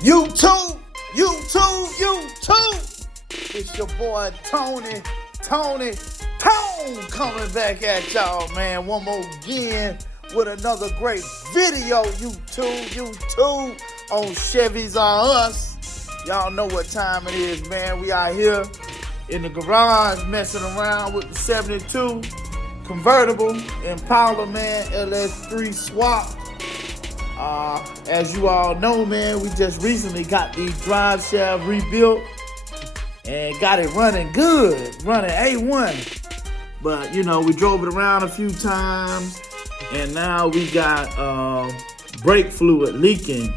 YouTube. It's your boy Tone coming back at y'all, man. One more again with another great video, YouTube on Chevys R Us. Y'all know what time it is, man. We out here in the garage messing around with the 72 convertible Impala, man, LS3 swap. As you all know, man, we just recently got the drive shaft rebuilt and got it running good, running A1. But, you know, we drove it around a few times, and now we got brake fluid leaking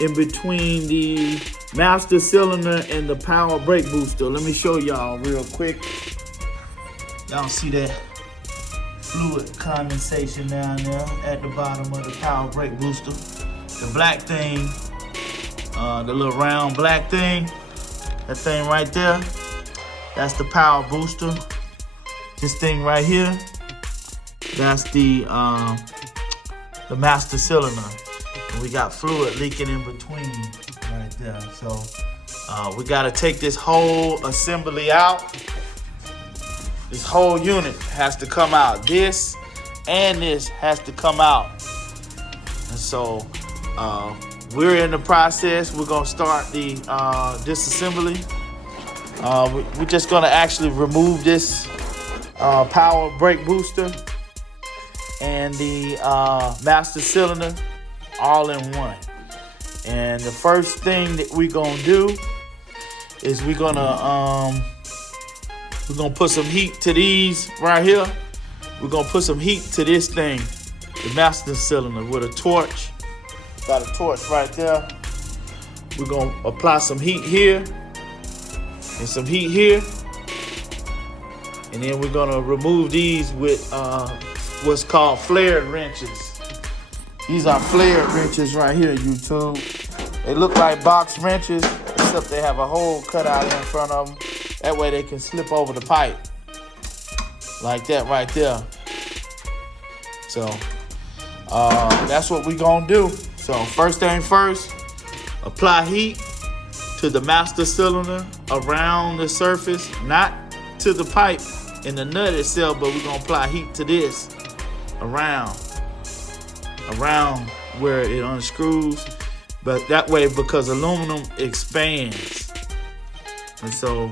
in between the master cylinder and the power brake booster. Let me show y'all real quick. Y'all see that fluid condensation down there at the bottom of the power brake booster. The black thing, the little round black thing, that thing right there, that's the power booster. This thing right here, that's the master cylinder. And we got fluid leaking in between right there. So we gotta take this whole assembly out. This whole unit has to come out. This and this has to come out. And so we're in the process. We're gonna start the disassembly. We're just gonna actually remove this power brake booster and the master cylinder all in one. And the first thing that we're gonna do is we're gonna put some heat to these right here. We're gonna put some heat to this thing, the master cylinder, with a torch. Got a torch right there. We're gonna apply some heat here and some heat here. And then we're gonna remove these with what's called flared wrenches. These are flared wrenches right here, YouTube. They look like box wrenches, except they have a hole cut out in front of them. That way they can slip over the pipe. Like that right there. So that's what we're gonna do. So first thing first, apply heat to the master cylinder around the surface, not to the pipe in the nut itself, but we're gonna apply heat to this around where it unscrews. But that way, because aluminum expands, and so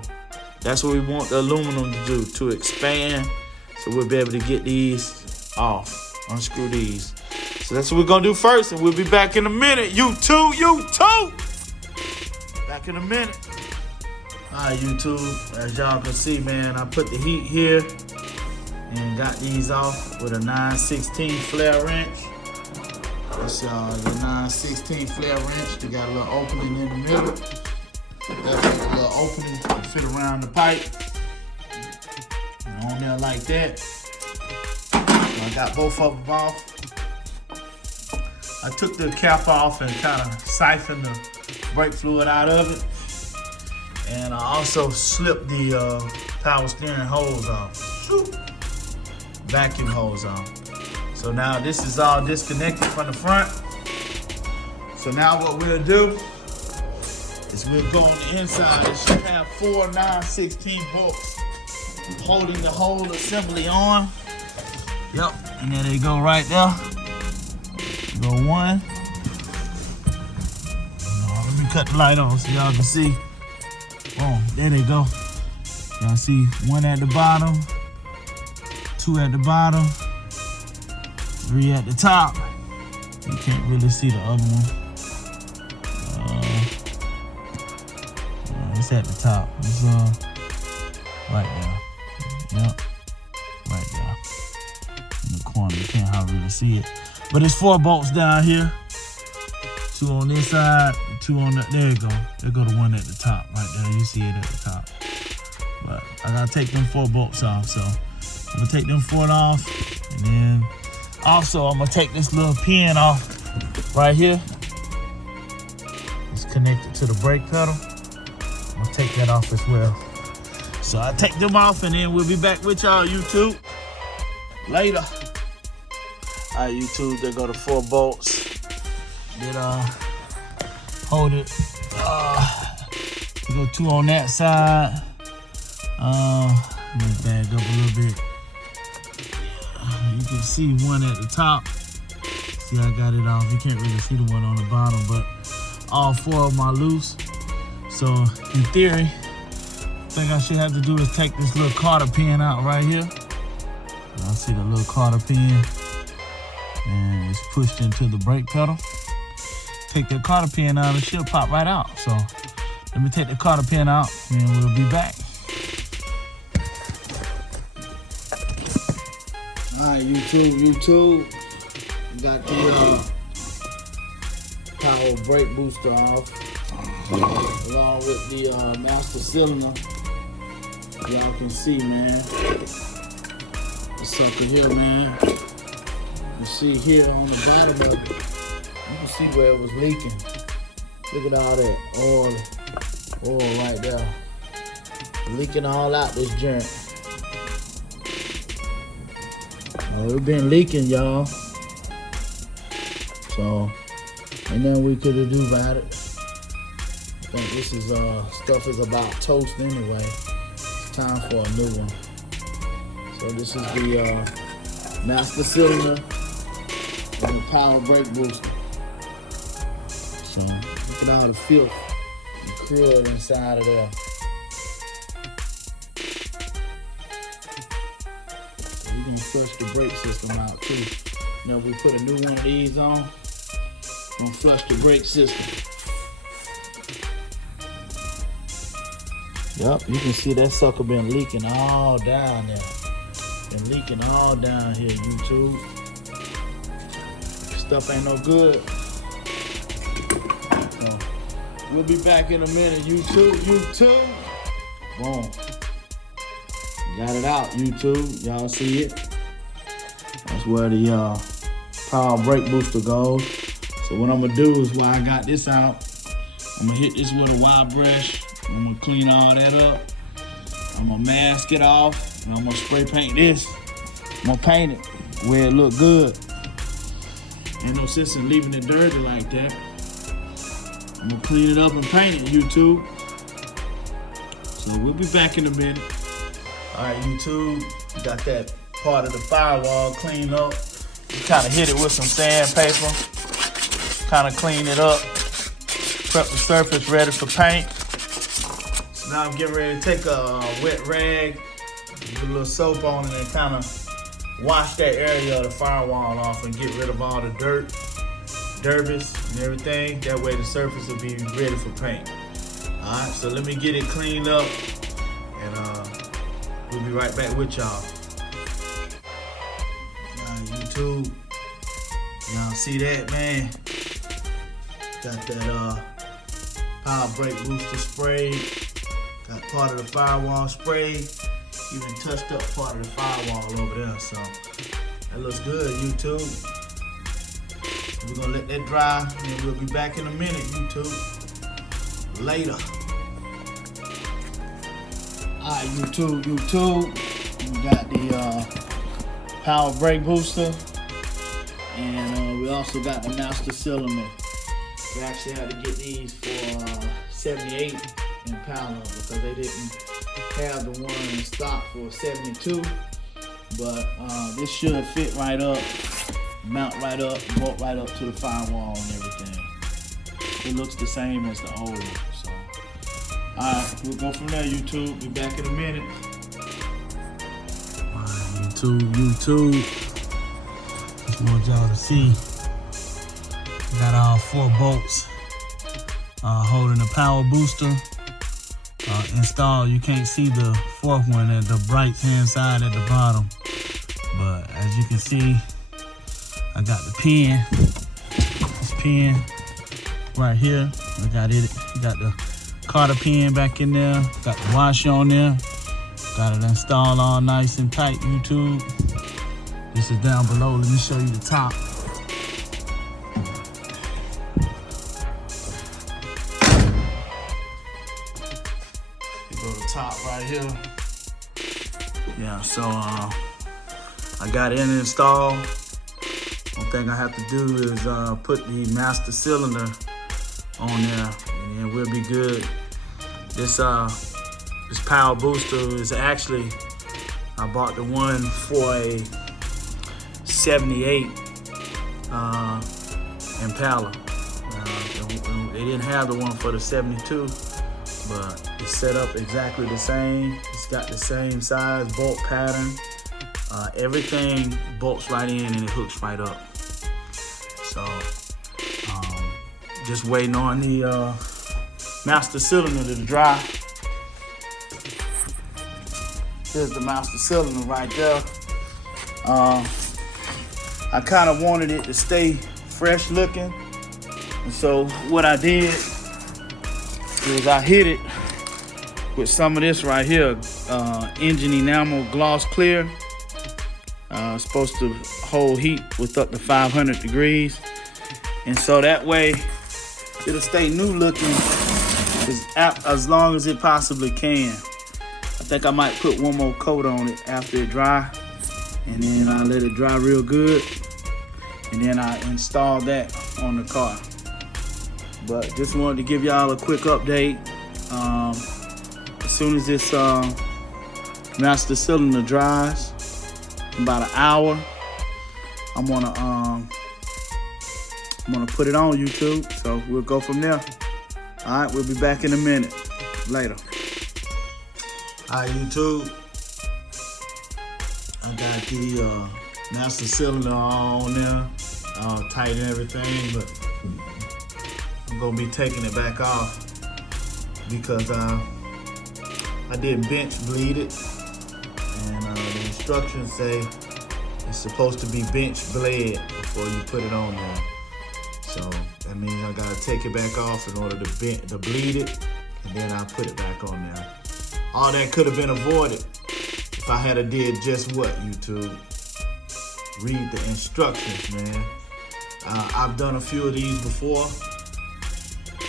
that's what we want the aluminum to do, to expand, so we'll be able to get these off, unscrew these. So that's what we're gonna do first, and we'll be back in a minute. YouTube. Back in a minute. All right, YouTube, as y'all can see, man, I put the heat here and got these off with a 9/16 flare wrench. That's the 9/16 flare wrench. They got a little opening in the middle. That's a little opening to fit around the pipe. And on there like that. So I got both of them off. I took the cap off and kind of siphoned the brake fluid out of it. And I also slipped the power steering hose off. Vacuum hose off. So now this is all disconnected from the front. So now what we'll do is we'll go on the inside. It should have 4 9/16 bolts holding the whole assembly on. Yep, and there they go right there. Go one. Let me cut the light on so y'all can see. Boom, there they go. Y'all see one at the bottom, 2 at the bottom, 3 at the top. You can't really see the other one. It's at the top. It's right there. Yep, right there in the corner. You can't hardly really see it, but it's 4 bolts down here. 2 on this side, 2 on that. There you go. There go the one at the top right there. You see it at the top. But I gotta take them 4 bolts off. So I'm gonna take them 4 off, and then also I'm gonna take this little pin off right here. It's connected to the brake pedal. I'm gonna take that off as well. So I take them off, and then we'll be back with y'all, YouTube, later. All right, YouTube, there go the 4 bolts that hold it. We go 2 on that side. Let me back up a little bit. You can see one at the top. See, I got it off. You can't really see the one on the bottom, but all 4 of them are loose. So in theory, the thing I should have to do is take this little cotter pin out right here. I see the little cotter pin, and it's pushed into the brake pedal. Take the cotter pin out, it should pop right out. So let me take the cotter pin out, and we'll be back. All right, YouTube. We got the power brake booster off, along with the master cylinder. Y'all can see, man. This sucker here, man. You see here on the bottom of it, you can see where it was leaking. Look at all that oil right there. Leaking all out this joint. Oh, it been leaking, y'all. So, ain't nothing we could do about it. I think this is stuff is about toast anyway. It's time for a new one. So this is the master cylinder and the power brake booster. So look at all the filth and crud inside of there. So we're gonna flush the brake system out too. Now if we put a new one of these on, we're gonna flush the brake system. Yup, you can see that sucker been leaking all down there. Been leaking all down here, YouTube. Stuff ain't no good. So, we'll be back in a minute, YouTube. Boom. Got it out, YouTube. Y'all see it? That's where the power brake booster goes. So what I'm gonna do is while I got this out, I'm gonna hit this with a wire brush. I'm gonna clean all that up. I'm gonna mask it off, and I'm gonna spray paint this. I'm gonna paint it where it look good. Ain't no sense in leaving it dirty like that. I'm gonna clean it up and paint it, YouTube. So we'll be back in a minute. All right, YouTube, got that part of the firewall cleaned up. Kind of hit it with some sandpaper. Kind of clean it up. Prep the surface ready for paint. So now I'm getting ready to take a wet rag, put a little soap on it, and kind of wash that area of the firewall off and get rid of all the dirt, derbies, and everything. That way the surface will be ready for paint. All right, so let me get it cleaned up, and we'll be right back with y'all. YouTube, y'all see that, man? Got that power brake booster sprayed. Got part of the firewall sprayed. Even touched up part of the firewall over there. So that looks good, YouTube. We're gonna let that dry, and we'll be back in a minute, YouTube. Later. All right, YouTube. We got the power brake booster, and we also got the master cylinder. We actually had to get these for 78 Impala because they didn't have the one in stock for 72. But this should fit right up, mount right up, bolt right up to the firewall and everything. It looks the same as the old one. So, all right, we'll go from there, YouTube. Be back in a minute. YouTube. Just want y'all to see. Got all 4 bolts holding the power booster installed. You can't see the 4th one at the right hand side at the bottom, but as you can see, I got the pin. This pin right here. I got it. Got the cotter pin back in there. Got the washer on there. Got it installed all nice and tight, YouTube. This is down below. Let me show you the top. Go to the top right here. Yeah, so I got it installed. One thing I have to do is put the master cylinder on there, and then we'll be good. This power booster is actually, I bought the one for a 78 Impala. They didn't have the one for the 72, but it's set up exactly the same. It's got the same size bolt pattern. Everything bolts right in and it hooks right up. So just waiting on the master cylinder to dry. Here's the master cylinder right there. I kind of wanted it to stay fresh looking. And so what I did is I hit it with some of this right here, engine enamel gloss clear. Supposed to hold heat with up to 500 degrees. And so that way it'll stay new looking as long as it possibly can. I think I might put one more coat on it after it dry, and then I let it dry real good, and then I install that on the car. But just wanted to give y'all a quick update. As soon as this master cylinder dries, about an hour, I'm gonna put it on YouTube. So we'll go from there. All right, we'll be back in a minute. Later. All right, YouTube. I got the master cylinder on there, all tight and everything, but I'm gonna be taking it back off because I did bench bleed it, and the instructions say it's supposed to be bench bled before you put it on there. So that means I gotta take it back off in order to bleed it, and then I put it back on there. All that could have been avoided if I had did just what, YouTube? Read the instructions, man. I've done a few of these before,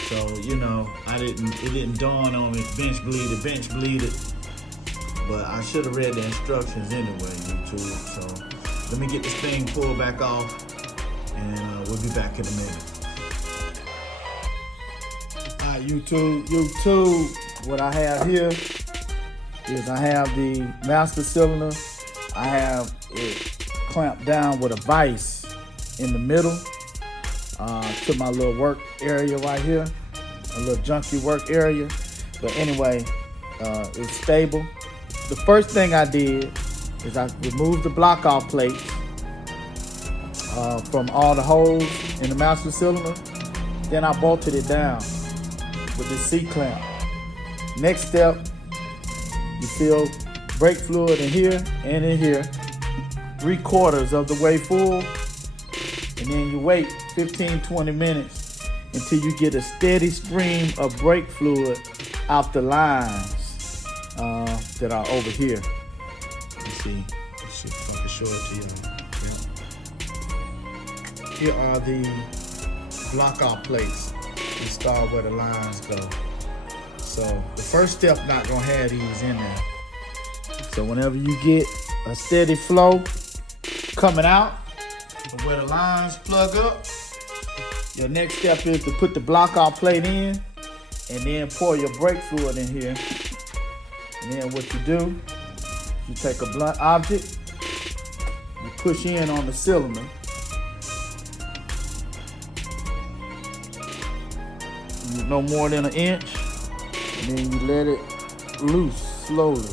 so you know, it didn't dawn on me, bench bleed it. But I should have read the instructions anyway, YouTube. So let me get this thing pulled back off, and we'll be back in a minute. All right, YouTube, what I have here is I have the master cylinder. I have it clamped down with a vise in the middle to my little work area right here, a little junky work area. But anyway, it's stable. The first thing I did is I removed the block off plates from all the holes in the master cylinder. Then I bolted it down with the C-clamp. Next step, you fill brake fluid in here and in here, 3/4 of the way full, and then you wait 15-20 minutes until you get a steady stream of brake fluid out the lines that are over here. Let's see if I can show it to you. Yeah. Here are the block-off plates. You start where the lines go. So the first step not gonna have these in there. So whenever you get a steady flow coming out from where the lines plug up, your next step is to put the block-off plate in and then pour your brake fluid in here. And then what you do, you take a blunt object, you push in on the cylinder, no more than 1 inch, and then you let it loose slowly.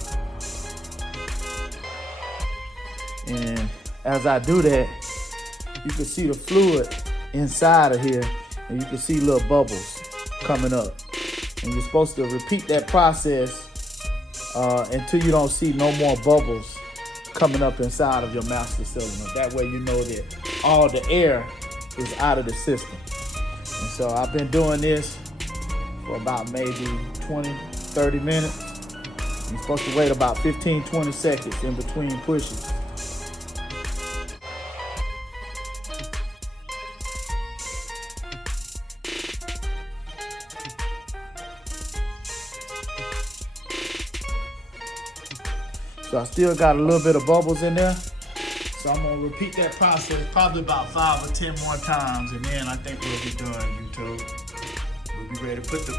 And as I do that, you can see the fluid inside of here, and you can see little bubbles coming up. And you're supposed to repeat that process until you don't see no more bubbles coming up inside of your master cylinder. That way you know that all the air is out of the system. And so I've been doing this for about maybe 20-30 minutes. You're supposed to wait about 15-20 seconds in between pushes. So I still got a little bit of bubbles in there. So I'm gonna repeat that process probably about 5 or 10 more times, and then I think we'll be done, YouTube. be ready to put the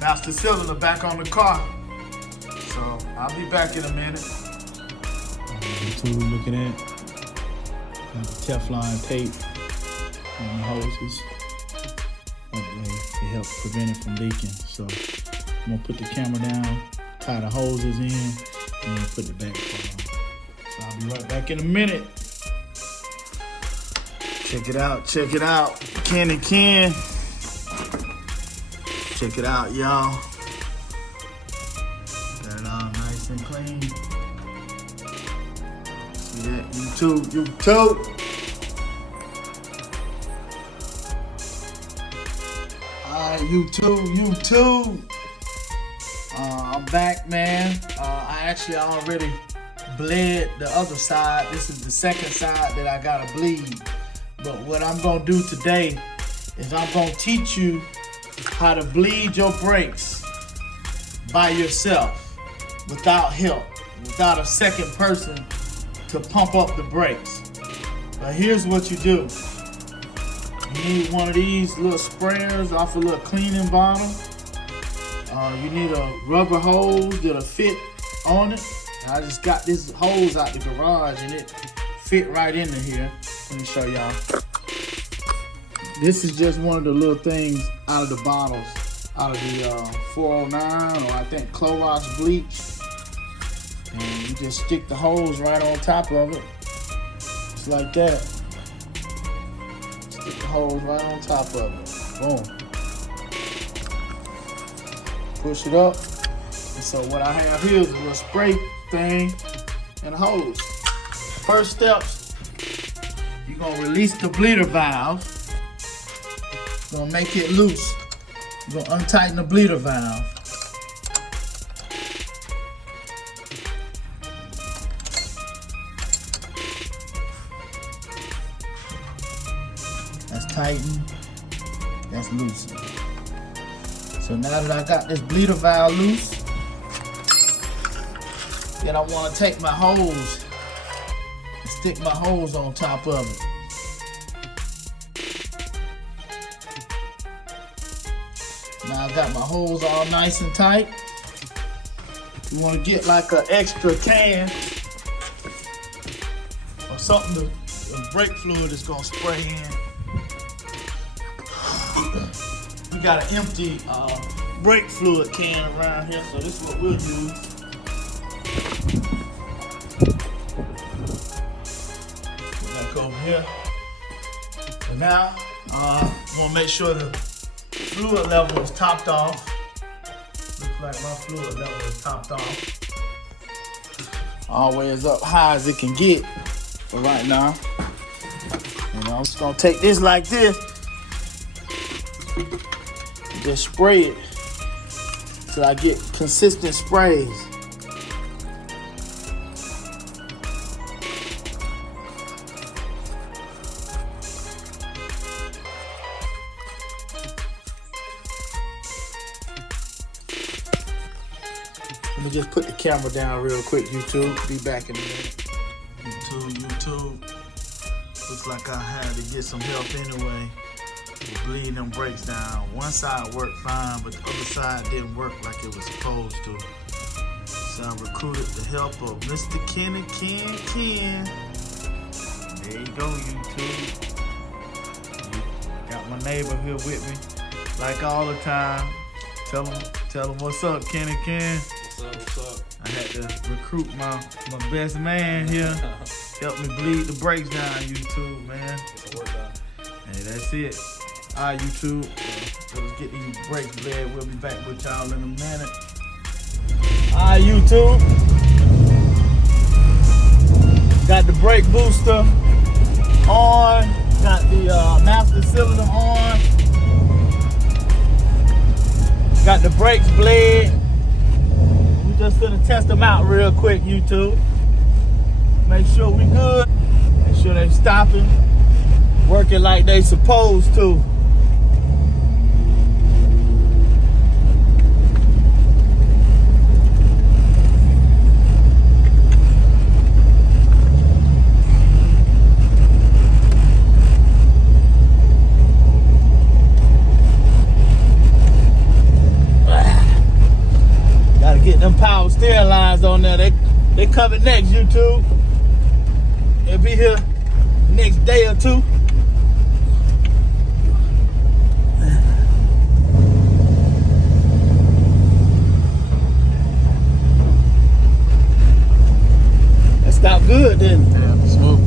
master cylinder back on the car. So I'll be back in a minute. YouTube, look at that. Got the Teflon tape on the hoses. That way it helps prevent it from leaking. So I'm gonna put the camera down, tie the hoses in, and then put the back part on. So I'll be right back in a minute. Check it out, check it out. Ken and Ken. Check it out, y'all. Got it all nice and clean. See that? YouTube. Alright, YouTube. I'm back, man. I already bled the other side. This is the second side that I gotta bleed. But what I'm gonna do today is I'm gonna teach you how to bleed your brakes by yourself, without help, without a second person to pump up the brakes. But here's what you do. You need one of these little sprayers off a little cleaning bottle. You need a rubber hose that'll fit on it. I just got this hose out the garage and it fit right into here. Let me show y'all. This is just one of the little things out of the bottles, out of the 409 or I think Clorox bleach. And you just stick the hose right on top of it. Just like that. Stick the hose right on top of it. Boom. Push it up. And so what I have here is a little spray thing and a hose. First steps, you're gonna release the bleeder valve. You're gonna make it loose. You're gonna untighten the bleeder valve. That's tightened. That's loose. So now that I got this bleeder valve loose, then I want to take my hose and stick my hose on top of it. Now I got my hose all nice and tight. You want to get like an extra can or something the brake fluid is going to spray in. We got an empty brake fluid can around here, so this is what we'll use. Back over here. And now, we'll make sure the fluid level is topped off. Looks like my fluid level is topped off. Always up high as it can get for right now. And I'm just gonna take this like this. Just spray it till I get consistent sprays. Let me just put the camera down real quick, YouTube. Be back in a minute. YouTube. Looks like I had to get some help anyway. Bleeding them brakes down. One side worked fine, but the other side didn't work like it was supposed to. So I recruited the help of Mr. Ken and Ken. There you go, YouTube. Got my neighbor here with me, like all the time. Tell him what's up, Ken and Ken. What's up? I had to recruit my best man here. Help me bleed the brakes down, YouTube, man. It's a work down. Hey, that's it. All right, YouTube. Let's get these brakes bled. We'll be back with y'all in a minute. All right, YouTube. Got the brake booster on. Got the master cylinder on. Got the brakes bled. We just gonna test them out real quick, YouTube. Make sure we good. Make sure they stopping. Working like they supposed to. get them power steering lines on there. They coming next, YouTube. They'll be here next day or two. That stopped good, didn't it? Yeah, smooth.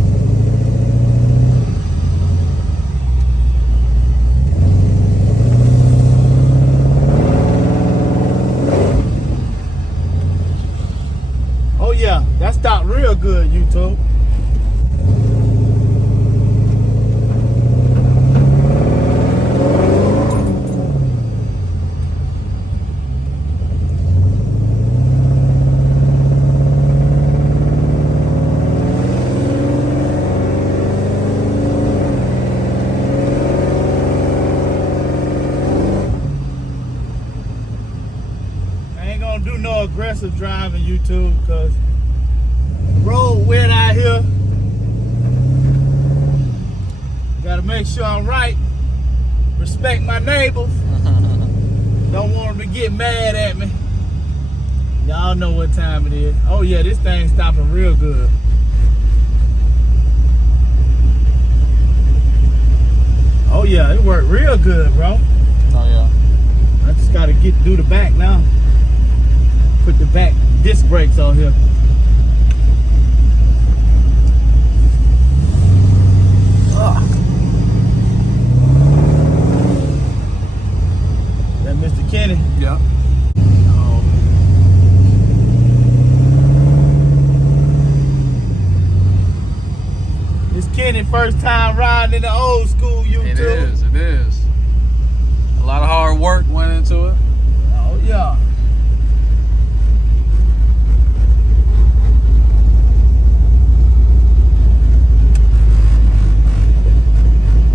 Oh yeah, that stopped real good, YouTube. Do no aggressive driving, YouTube, because the road wet out here. Gotta make sure I'm right. Respect my neighbors. Don't want them to get mad at me. Y'all know what time it is. Oh yeah, this thing's stopping real good. Oh yeah, it worked real good, bro. Oh yeah. I just gotta do the back now. Put the back disc brakes on here. That Mr. Kenny? Yeah. Oh. It's Kenny first time riding in the old school YouTube. It is, it is. A lot of hard work went into it. Oh yeah.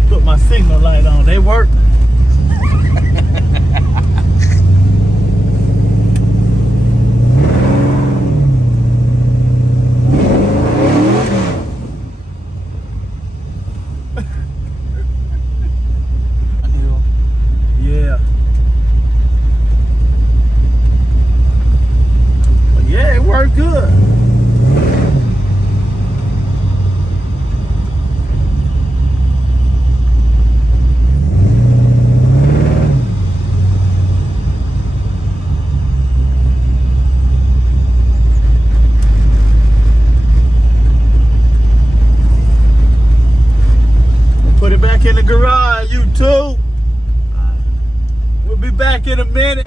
Put my signal light on. They work. Yeah. But yeah, it worked good. Put it back in the garage, YouTube. We'll be back in a minute.